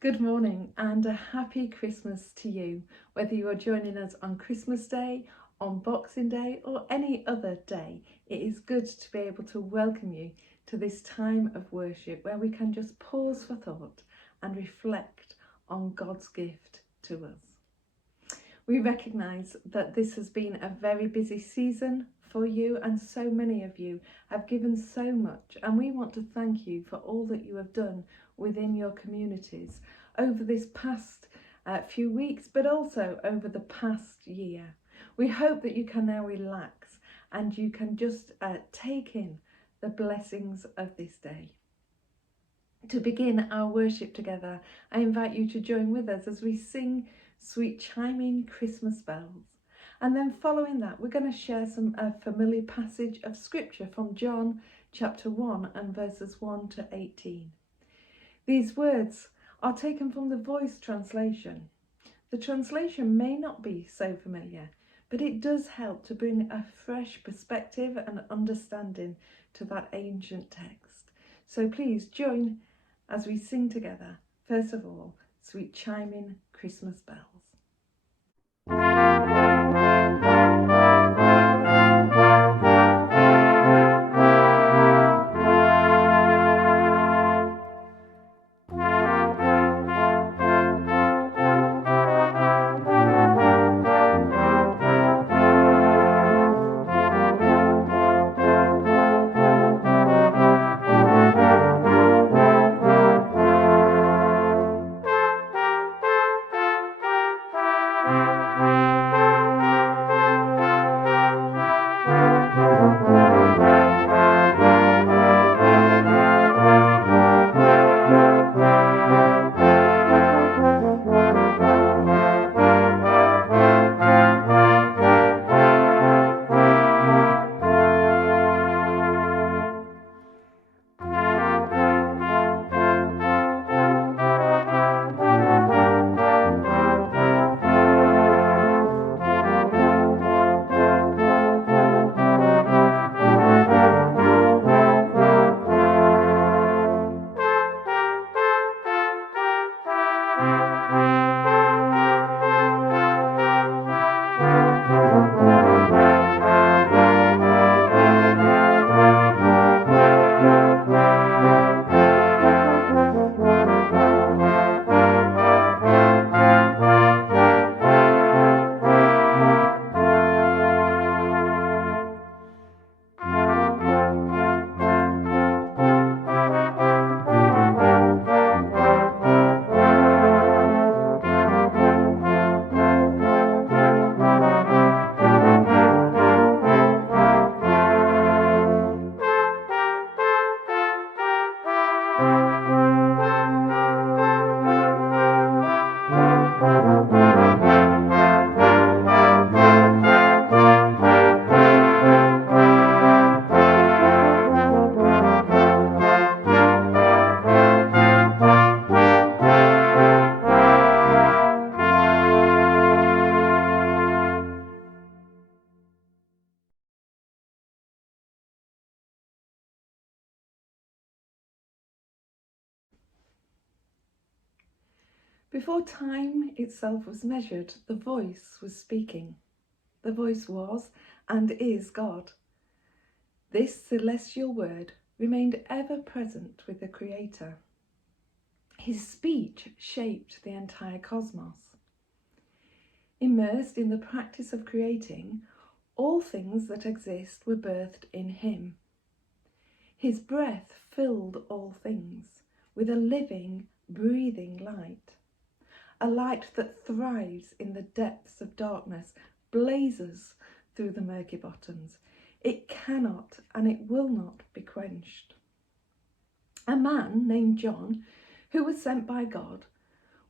Good morning and a happy Christmas to you, whether you are joining us on Christmas Day, on Boxing Day or any other day. It is good to be able to welcome you to this time of worship where we can just pause for thought and reflect on God's gift to us. We recognise that this has been a very busy season for you, and so many of you have given so much, and we want to thank you for all that you have done within your communities over this past few weeks, but also over the past year. We hope that you can now relax and you can just take in the blessings of this day. To begin our worship together, I invite you to join with us as we sing sweet chiming Christmas bells. And then following that, we're going to share a familiar passage of scripture from John chapter 1 and verses 1 to 18. These words are taken from the Voice translation. The translation may not be so familiar, but it does help to bring a fresh perspective and understanding to that ancient text. So please join as we sing together, first of all, sweet chiming Christmas bells. Before time itself was measured, the Voice was speaking. The Voice was and is God. This celestial word remained ever present with the Creator. His speech shaped the entire cosmos. Immersed in the practice of creating, all things that exist were birthed in him. His breath filled all things with a living, breathing light. A light that thrives in the depths of darkness, blazes through the murky bottoms. It cannot and it will not be quenched. A man named John, who was sent by God,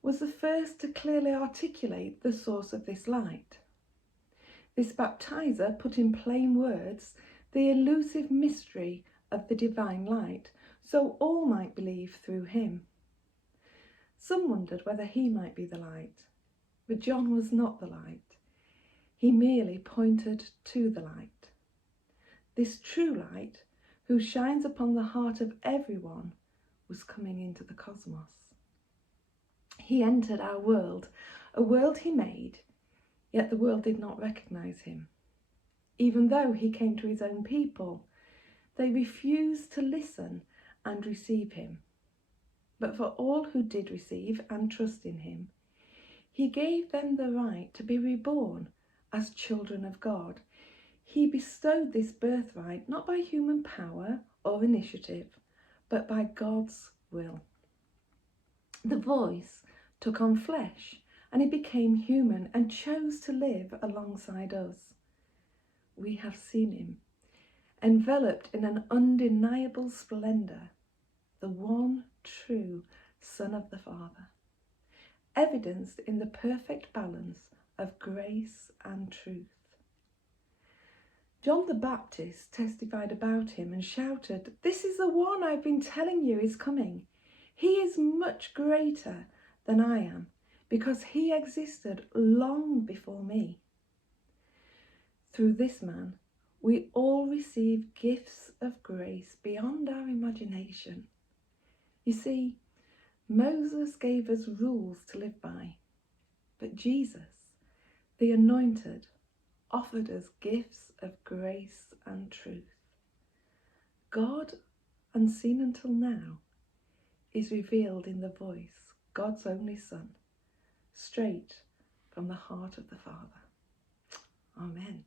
was the first to clearly articulate the source of this light. This baptizer put in plain words the elusive mystery of the divine light, so all might believe through him. Some wondered whether he might be the light, but John was not the light. He merely pointed to the light. This true light, who shines upon the heart of everyone, was coming into the cosmos. He entered our world, a world he made, yet the world did not recognise him. Even though he came to his own people, they refused to listen and receive him. But for all who did receive and trust in him, he gave them the right to be reborn as children of God. He bestowed this birthright not by human power or initiative, but by God's will. The voice took on flesh, and he became human and chose to live alongside us. We have seen him, enveloped in an undeniable splendour, the one true Son of the Father, evidenced in the perfect balance of grace and truth. John the Baptist testified about him and shouted, "This is the one I've been telling you is coming. He is much greater than I am, because he existed long before me." Through this man, we all receive gifts of grace beyond our imagination. You see, Moses gave us rules to live by, but Jesus, the Anointed, offered us gifts of grace and truth. God, unseen until now, is revealed in the voice, God's only Son, straight from the heart of the Father. Amen.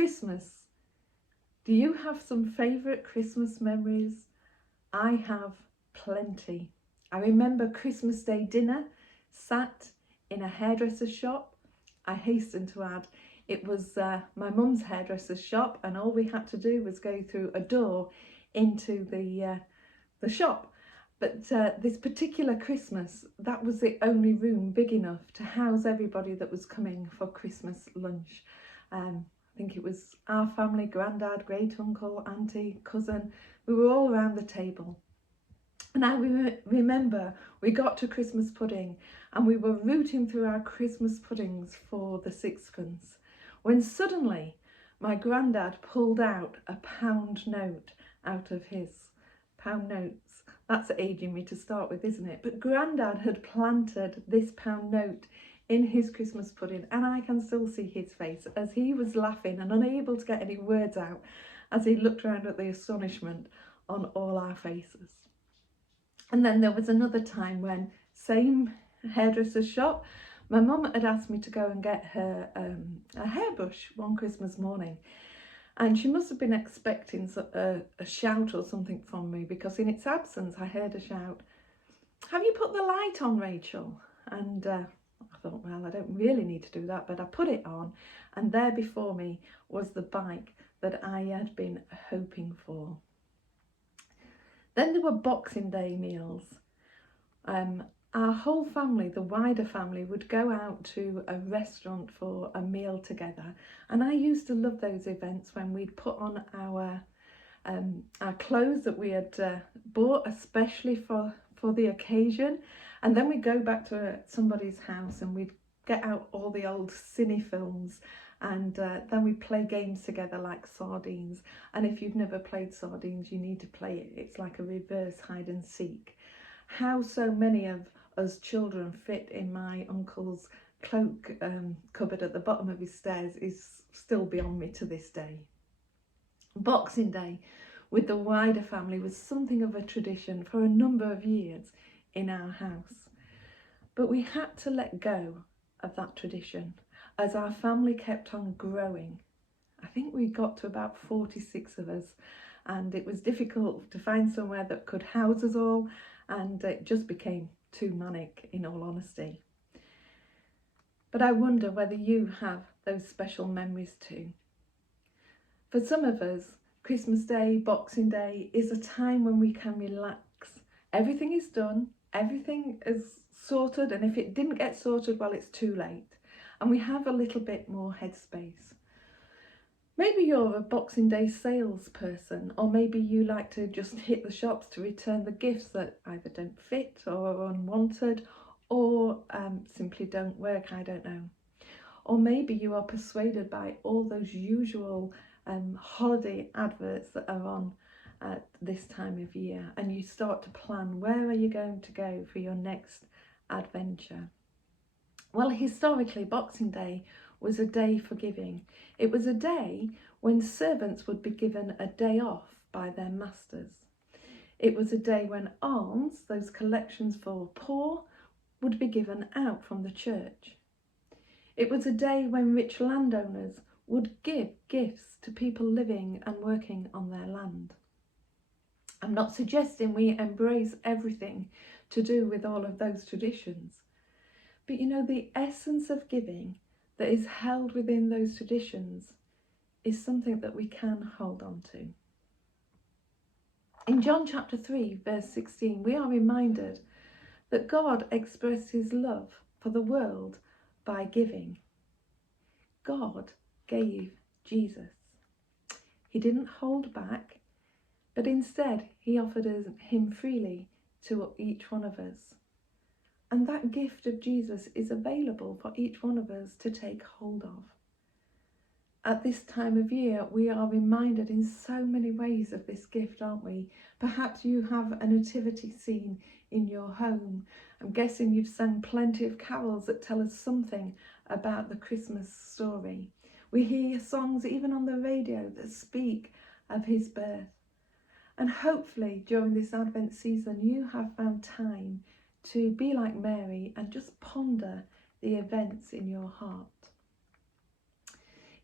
Christmas. Do you have some favourite Christmas memories? I have plenty. I remember Christmas Day dinner, sat in a hairdresser's shop. I hasten to add, it was my mum's hairdresser's shop, and all we had to do was go through a door into the shop. But this particular Christmas, that was the only room big enough to house everybody that was coming for Christmas lunch. I think it was our family, granddad, great uncle, auntie, cousin. We were all around the table. And I remember we got to Christmas pudding and we were rooting through our Christmas puddings for the sixpence, when suddenly my granddad pulled out a pound note out of his. Pound notes, that's aging me to start with, isn't it? But granddad had planted this pound note in his Christmas pudding, and I can still see his face as he was laughing and unable to get any words out as he looked around at the astonishment on all our faces. And then there was another time when, same hairdresser's shop, my mum had asked me to go and get her a hairbrush one Christmas morning. And she must have been expecting a shout or something from me, because in its absence I heard a shout, "Have you put the light on, Rachel?" And I thought, well, I don't really need to do that, but I put it on, and there before me was the bike that I had been hoping for. Then there were Boxing Day meals. Our whole family, the wider family, would go out to a restaurant for a meal together, and I used to love those events when we'd put on our clothes that we had bought especially for the occasion, and then we'd go back to somebody's house and we'd get out all the old cine films, and then we'd play games together like sardines. And if you've never played sardines, you need to play it. It's like a reverse hide and seek. How so many of us children fit in my uncle's cloak cupboard at the bottom of his stairs is still beyond me to this day. Boxing Day with the wider family was something of a tradition for a number of years in our house. But we had to let go of that tradition as our family kept on growing. I think we got to about 46 of us, and it was difficult to find somewhere that could house us all, and it just became too manic, in all honesty. But I wonder whether you have those special memories too. For some of us, Christmas Day, Boxing Day is a time when we can relax. Everything is done, everything is sorted, and if it didn't get sorted, well, it's too late. And we have a little bit more headspace. Maybe you're a Boxing Day salesperson, or maybe you like to just hit the shops to return the gifts that either don't fit or are unwanted, or simply don't work, I don't know. Or maybe you are persuaded by all those usual holiday adverts that are on at this time of year, and you start to plan, where are you going to go for your next adventure? Well, historically, Boxing Day was a day for giving. It was a day when servants would be given a day off by their masters. It was a day when alms, those collections for poor, would be given out from the church. It was a day when rich landowners would give gifts to people living and working on their land. I'm not suggesting we embrace everything to do with all of those traditions, but you know, the essence of giving that is held within those traditions is something that we can hold on to. In John chapter 3, verse 16, we are reminded that God expressed his love for the world by giving. God gave Jesus. He didn't hold back, but instead he offered him freely to each one of us. And that gift of Jesus is available for each one of us to take hold of. At this time of year, we are reminded in so many ways of this gift, aren't we? Perhaps you have a nativity scene in your home. I'm guessing you've sung plenty of carols that tell us something about the Christmas story. We hear songs even on the radio that speak of his birth. And hopefully during this Advent season, you have found time to be like Mary and just ponder the events in your heart.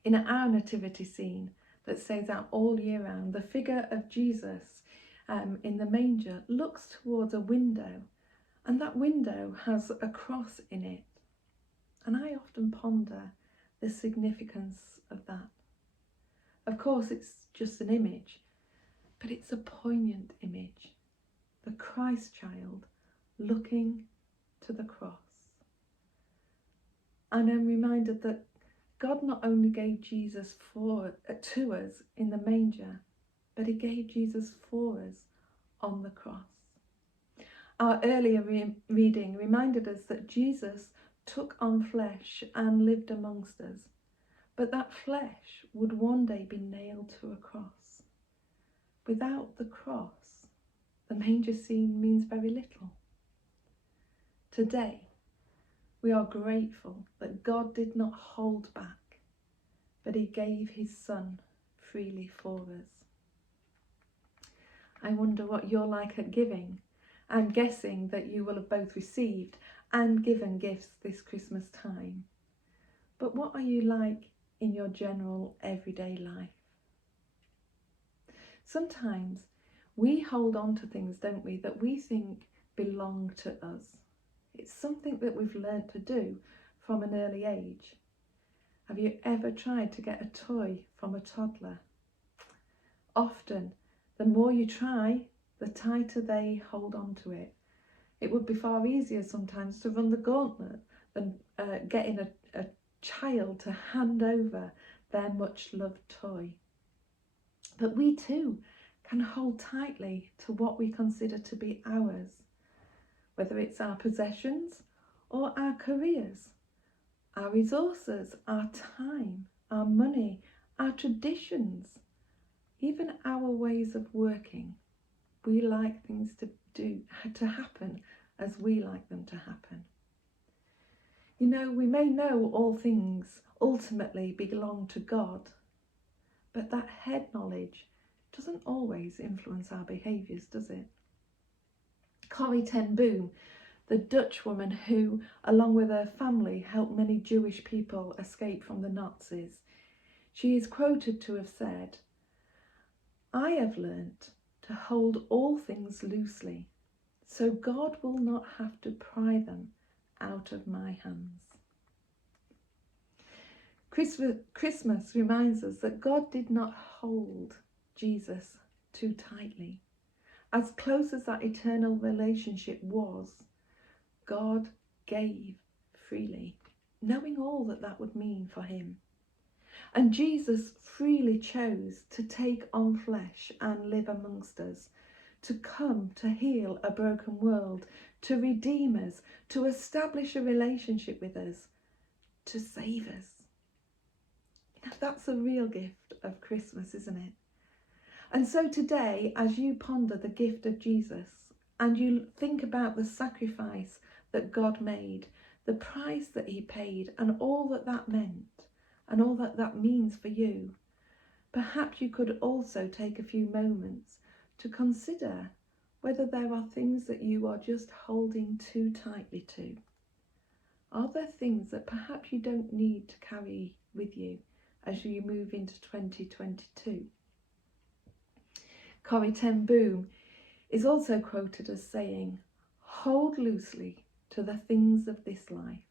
In our nativity scene that stays out all year round, the figure of Jesus in the manger looks towards a window, and that window has a cross in it. And I often ponder the significance of that. Of course, it's just an image, but it's a poignant image. The Christ child looking to the cross. And I'm reminded that God not only gave Jesus to us in the manger, but he gave Jesus for us on the cross. Our earlier reading reminded us that Jesus took on flesh and lived amongst us, but that flesh would one day be nailed to a cross. Without the cross, the manger scene means very little. Today, we are grateful that God did not hold back, but he gave his Son freely for us. I wonder what you're like at giving. I'm guessing that you will have both received and given gifts this Christmas time. But what are you like in your general everyday life? Sometimes we hold on to things, don't we, that we think belong to us. It's something that we've learnt to do from an early age. Have you ever tried to get a toy from a toddler? Often, the more you try, the tighter they hold on to it. It would be far easier sometimes to run the gauntlet than getting a child to hand over their much loved toy. But we too can hold tightly to what we consider to be ours, whether it's our possessions or our careers, our resources, our time, our money, our traditions, even our ways of working. We like things to happen as we like them to happen. You know, we may know all things ultimately belong to God, but that head knowledge doesn't always influence our behaviours, does it? Corrie ten Boom, the Dutch woman who, along with her family, helped many Jewish people escape from the Nazis, she is quoted to have said, "I have learnt to hold all things loosely, so God will not have to pry them out of my hands." Christmas reminds us that God did not hold Jesus too tightly. As close as that eternal relationship was, God gave freely, knowing all that that would mean for him. And Jesus freely chose to take on flesh and live amongst us, to come to heal a broken world, to redeem us, to establish a relationship with us, to save us. You know, that's a real gift of Christmas, isn't it? And so today, as you ponder the gift of Jesus and you think about the sacrifice that God made, the price that he paid and all that that meant and all that that means for you, perhaps you could also take a few moments to consider whether there are things that you are just holding too tightly to. Are there things that perhaps you don't need to carry with you as you move into 2022? Corrie ten Boom is also quoted as saying, "Hold loosely to the things of this life,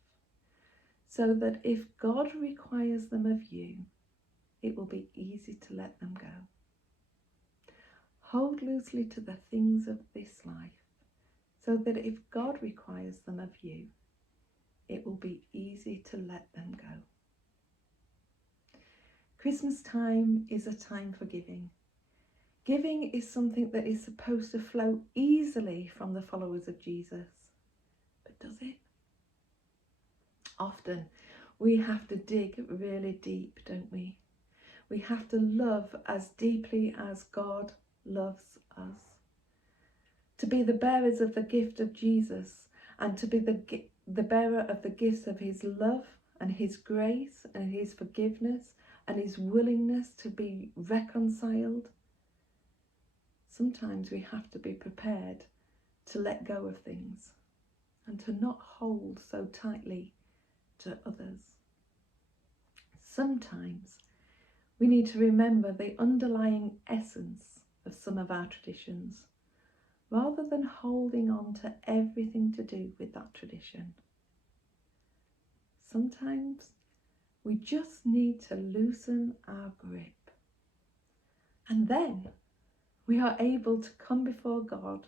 so that if God requires them of you, it will be easy to let them go." Hold loosely to the things of this life, so that if God requires them of you, it will be easy to let them go. Christmas time is a time for giving. Giving is something that is supposed to flow easily from the followers of Jesus. But does it? Often we have to dig really deep, don't we? We have to love as deeply as God loves us. To be the bearers of the gift of Jesus and to be the bearer of the gifts of his love and his grace and his forgiveness and his willingness to be reconciled. Sometimes we have to be prepared to let go of things and to not hold so tightly to others. Sometimes We need to remember the underlying essence of some of our traditions, rather than holding on to everything to do with that tradition. Sometimes we just need to loosen our grip, and then we are able to come before God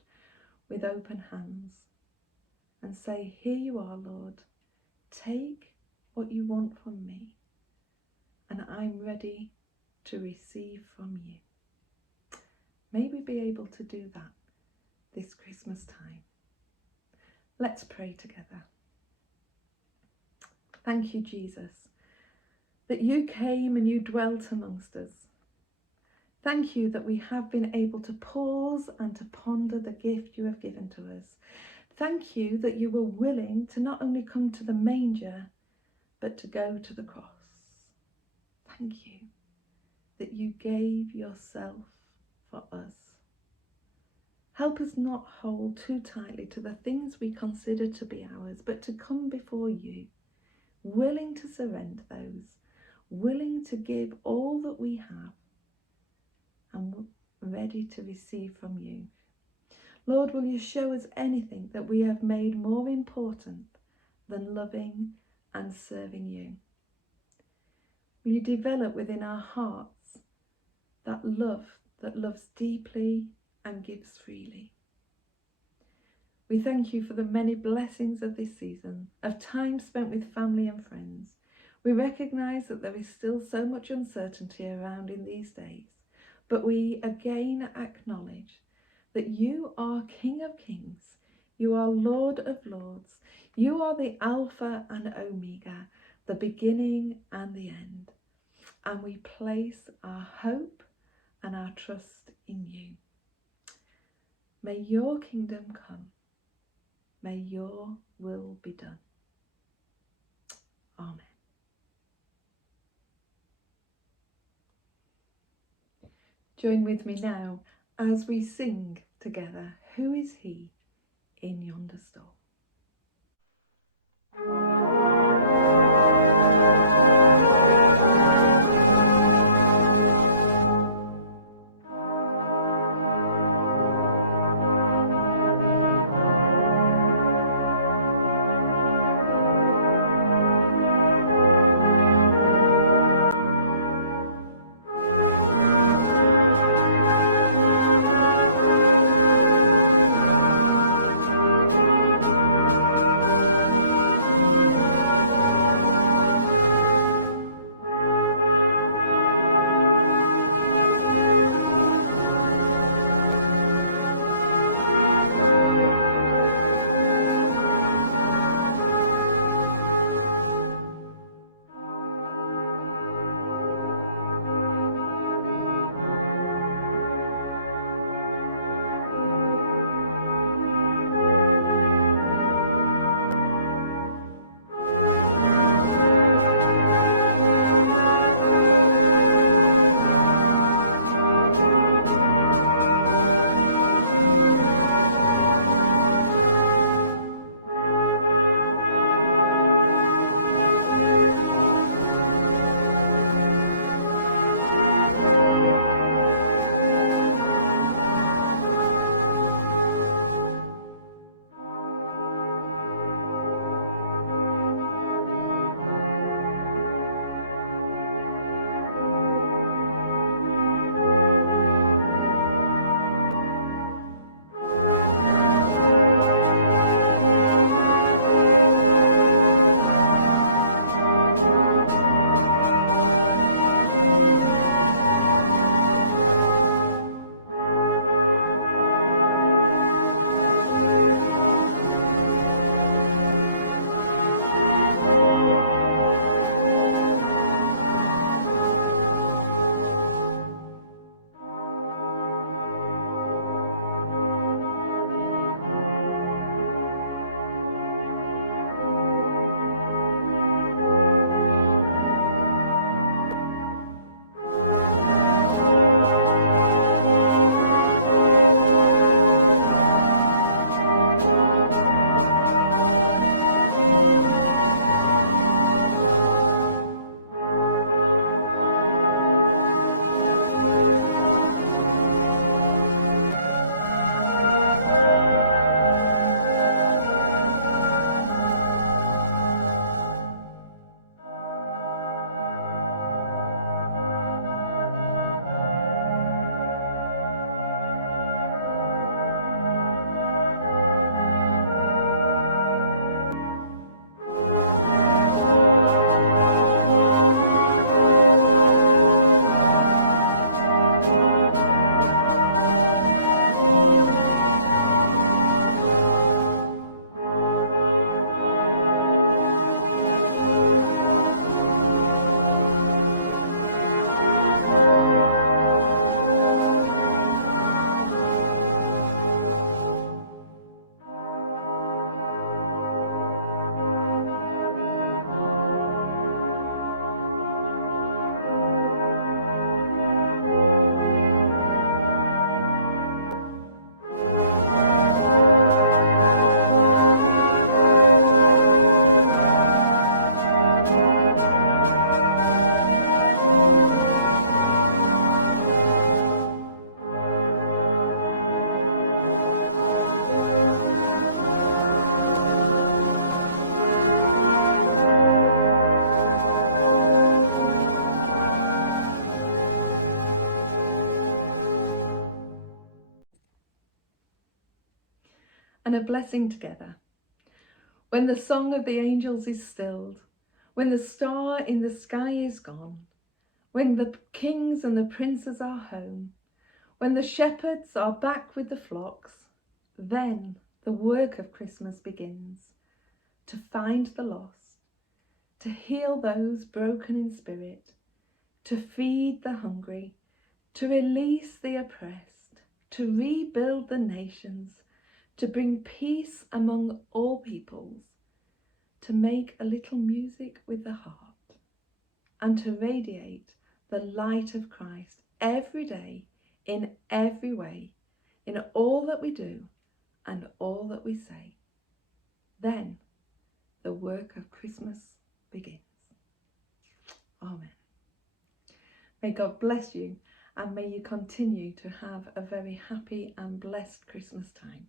with open hands and say, "Here you are, Lord, take what you want from me, and I'm ready to receive from you." May we be able to do that this Christmas time. Let's pray together. Thank you, Jesus, that you came and you dwelt amongst us. Thank you that we have been able to pause and to ponder the gift you have given to us. Thank you that you were willing to not only come to the manger, but to go to the cross. Thank you that you gave yourself for us. Help us not hold too tightly to the things we consider to be ours, but to come before you, willing to surrender those, willing to give all that we have, and ready to receive from you. Lord, will you show us anything that we have made more important than loving and serving you? Will you develop within our hearts that love that loves deeply and gives freely? We thank you for the many blessings of this season, of time spent with family and friends. We recognise that there is still so much uncertainty around in these days, but we again acknowledge that you are King of Kings, you are Lord of Lords, you are the Alpha and Omega, the beginning and the end, and we place our hope and our trust in you. May your kingdom come, may your will be done. Amen. Join with me now as we sing together, "Who is he in yonder stall?" and a blessing together. When the song of the angels is stilled, when the star in the sky is gone, when the kings and the princes are home, when the shepherds are back with the flocks, then the work of Christmas begins, to find the lost, to heal those broken in spirit, to feed the hungry, to release the oppressed, to rebuild the nations, to bring peace among all peoples, to make a little music with the heart, and to radiate the light of Christ every day, in every way, in all that we do and all that we say. Then the work of Christmas begins. Amen. May God bless you, and may you continue to have a very happy and blessed Christmas time.